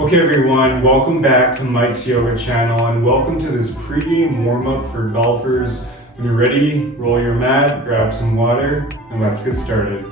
Okay everyone, welcome back to Mike's Yoga channel and welcome to this pregame warm-up for golfers. When you're ready, roll your mat, grab some water, and let's get started.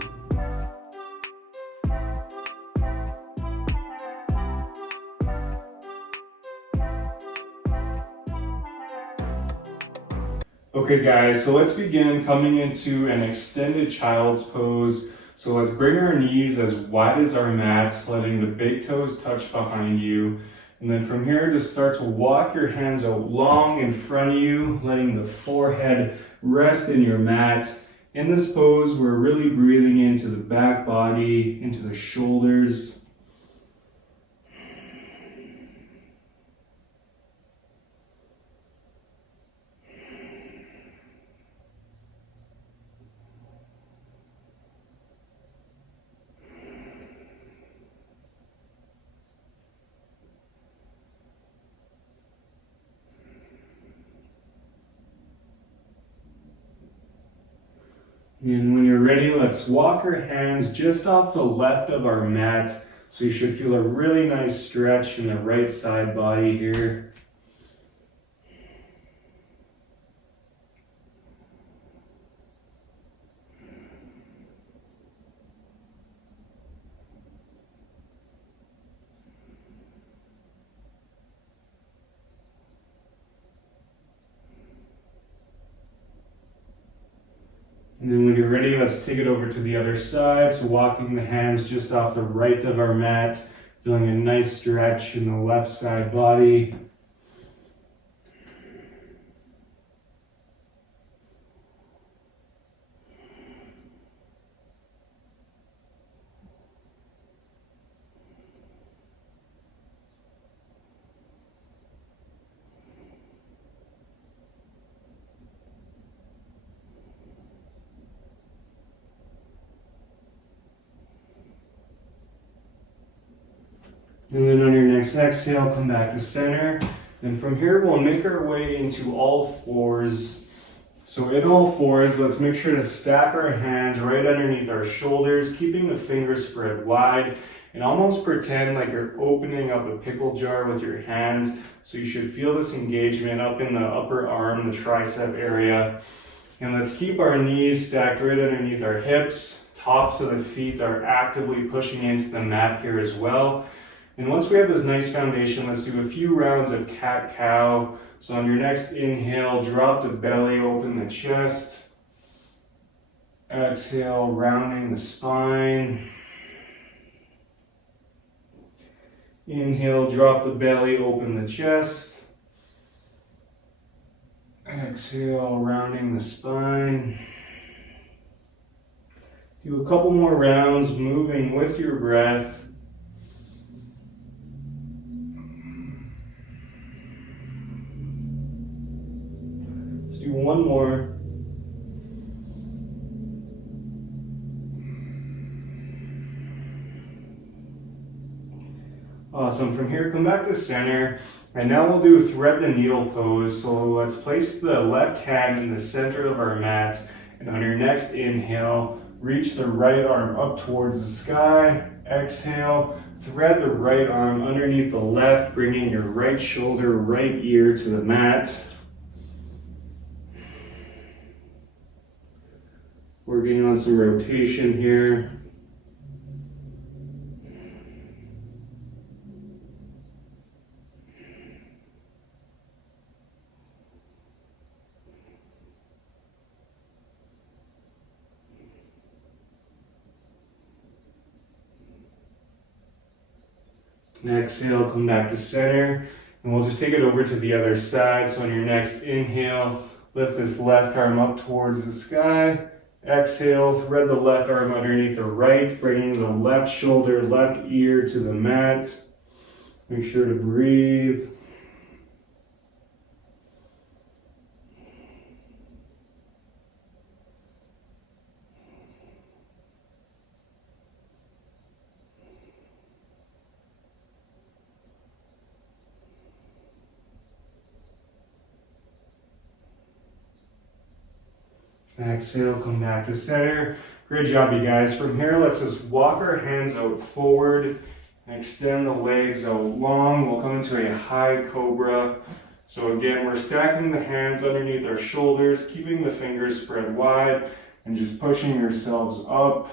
Okay guys, so let's begin coming into an extended child's pose. So let's bring our knees as wide as our mat, letting the big toes touch behind you. And then from here, just start to walk your hands out long in front of you, letting the forehead rest in your mat. In this pose, we're really breathing into the back body, into the shoulders. And when you're ready, let's walk our hands just off the left of our mat. So you should feel a really nice stretch in the right side body here. And then when you're ready, let's take it over to the other side. So walking the hands just off the right of our mat, feeling a nice stretch in the left side body. And then on your next exhale, come back to center. And from here, we'll make our way into all fours. So in all fours, let's make sure to stack our hands right underneath our shoulders, keeping the fingers spread wide, and almost pretend like you're opening up a pickle jar with your hands. So you should feel this engagement up in the upper arm, the tricep area. And let's keep our knees stacked right underneath our hips. Tops of the feet are actively pushing into the mat here as well. And once we have this nice foundation, let's do a few rounds of cat-cow. So on your next inhale, drop the belly, open the chest. Exhale, rounding the spine. Inhale, drop the belly, open the chest. Exhale, rounding the spine. Do a couple more rounds, moving with your breath. Do one more. Awesome. From here, come back to center. And now we'll do thread the needle pose. So let's place the left hand in the center of our mat. And on your next inhale, reach the right arm up towards the sky. Exhale, thread the right arm underneath the left, bringing your right shoulder, right ear to the mat. Working on some rotation here. Exhale, come back to center. And we'll just take it over to the other side. So on your next inhale, lift this left arm up towards the sky. Exhale, thread the left arm underneath the right, bringing the left shoulder, left ear to the mat. Make sure to breathe. Exhale, come back to center. Great job, you guys. From here, let's just walk our hands out forward Extend the legs out long. We'll come into a high cobra. So again, we're stacking the hands underneath our shoulders, keeping the fingers spread wide, and just pushing yourselves up,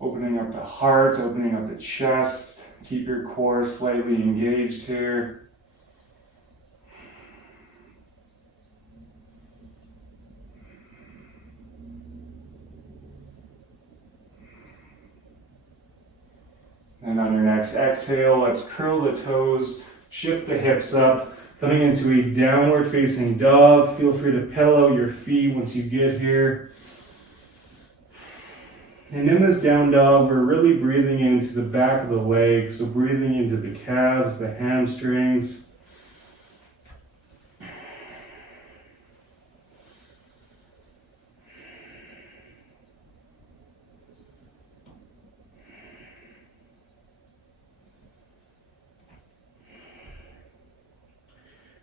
opening up the heart, opening up the chest. Keep your core slightly engaged here. And on your next exhale, let's curl the toes, shift the hips up, coming into a downward facing dog. Feel free to pedal out your feet once you get here. And in this down dog, we're really breathing into the back of the legs, so breathing into the calves, the hamstrings.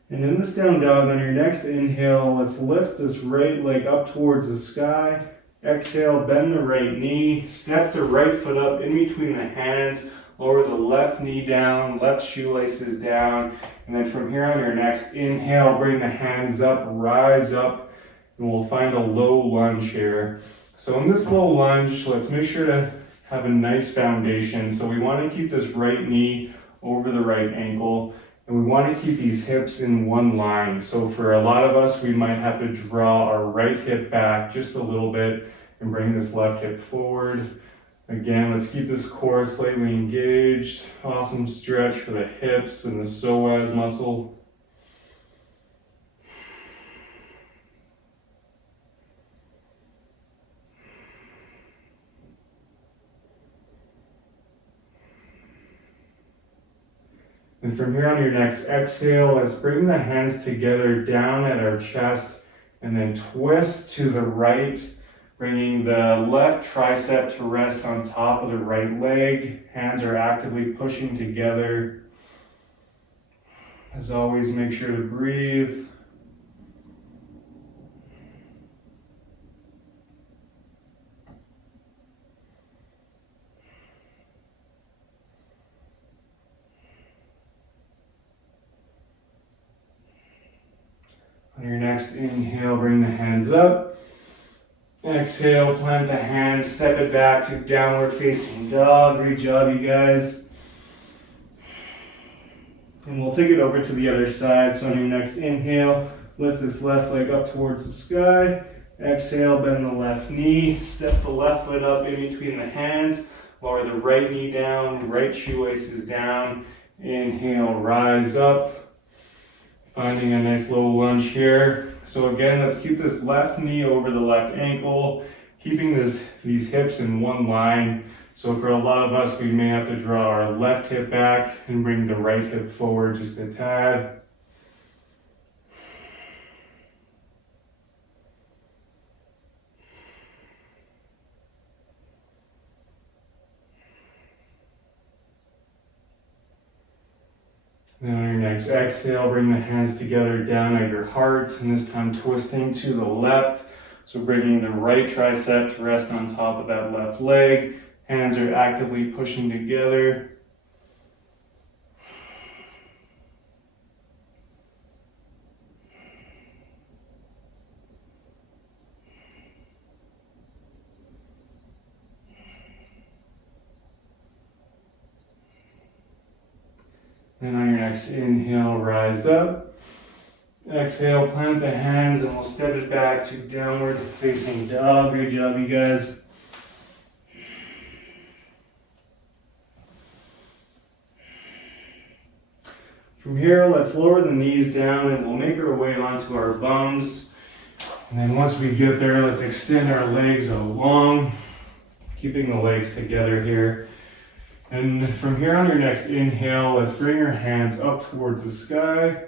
And in this down dog, on your next inhale, let's lift this right leg up towards the sky. Exhale, bend the right knee, step the right foot up in between the hands, lower the left knee down, left shoelaces down, and then from here on your next inhale, bring the hands up, rise up, and we'll find a low lunge here. So in this low lunge, let's make sure to have a nice foundation. So we want to keep this right knee over the right ankle. And we want to keep these hips in one line. So for a lot of us, we might have to draw our right hip back just a little bit and bring this left hip forward. Again, let's keep this core slightly engaged. Awesome stretch for the hips and the psoas muscle. And from here on your next exhale, let's bring the hands together down at our chest and then twist to the right, bringing the left tricep to rest on top of the right leg. Hands are actively pushing together. As always, make sure to breathe. On your next inhale, bring the hands up. Exhale, plant the hands, step it back to downward facing dog. Great job, you guys. And we'll take it over to the other side. So on your next inhale, lift this left leg up towards the sky. Exhale, bend the left knee, step the left foot up in between the hands, lower the right knee down, right shoelaces down. Inhale, rise up. Finding a nice low lunge here. So again, let's keep this left knee over the left ankle, keeping these hips in one line. So for a lot of us, we may have to draw our left hip back and bring the right hip forward just a tad. Then on your next exhale, bring the hands together down at your heart, and this time twisting to the left. So bringing the right tricep to rest on top of that left leg. Hands are actively pushing together. Then on your next inhale, rise up. Exhale, plant the hands, and we'll step it back to downward facing dog. Great job, you guys. From here, let's lower the knees down and we'll make our way onto our bums. And then once we get there, let's extend our legs out long, keeping the legs together here. And from here on your next inhale, let's bring your hands up towards the sky.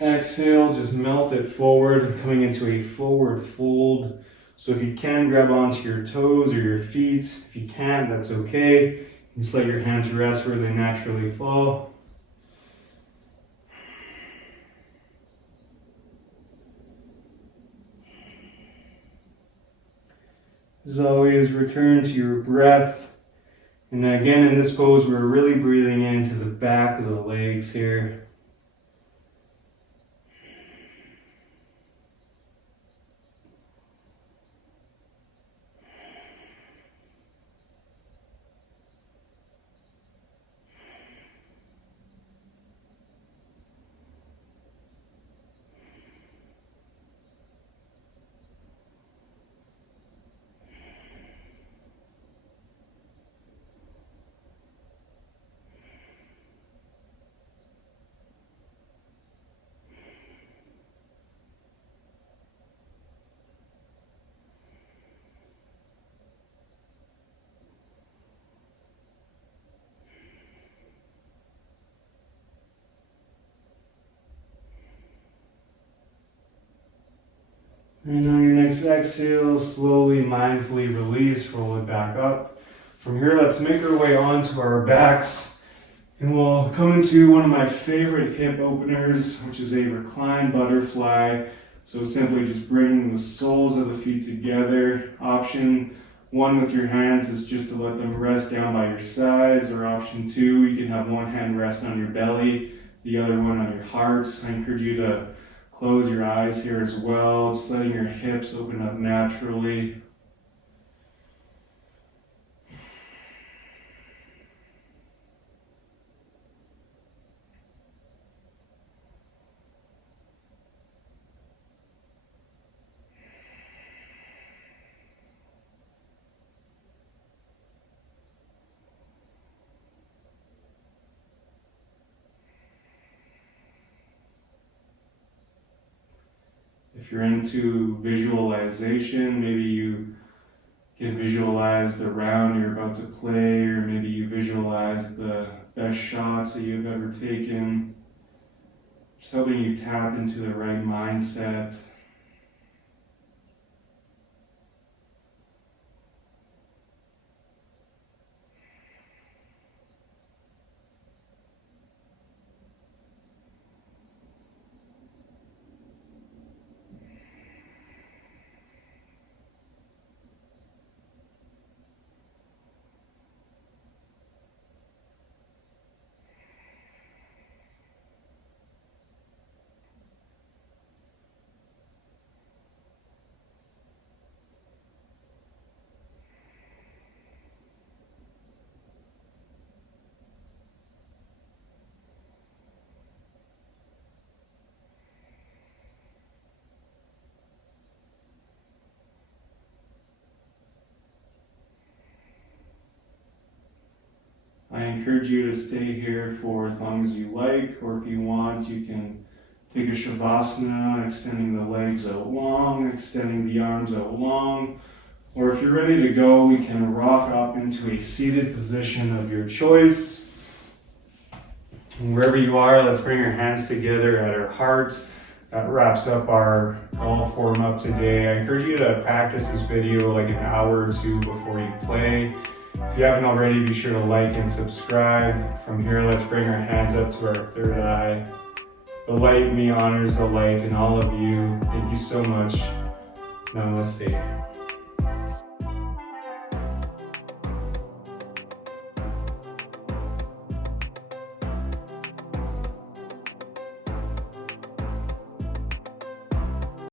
Exhale, just melt it forward, coming into a forward fold. So if you can, grab onto your toes or your feet. If you can't, that's okay. Just let your hands rest where they naturally fall. As always, return to your breath. And then again, in this pose, we're really breathing into the back of the legs here. And on your next exhale, slowly, mindfully release, roll it back up. From here, let's make our way onto our backs. And we'll come into one of my favorite hip openers, which is a reclined butterfly. So simply just bringing the soles of the feet together. Option one with your hands is just to let them rest down by your sides, or option two, you can have one hand rest on your belly, the other one on your hearts. I encourage you to close your eyes here as well, just letting your hips open up naturally. If you're into visualization, maybe you can visualize the round you're about to play, or maybe you visualize the best shots that you've ever taken. Just helping you tap into the right mindset. I encourage you to stay here for as long as you like, or if you want, you can take a Shavasana, extending the legs out long, extending the arms out long. Or if you're ready to go, we can rock up into a seated position of your choice. And wherever you are, let's bring our hands together at our hearts. That wraps up our golf warm-up today. I encourage you to practice this video like an hour or two before you play. If you haven't already, be sure to like and subscribe. From here, let's bring our hands up to our third eye. The light in me honors the light in all of you. Thank you so much. Namaste.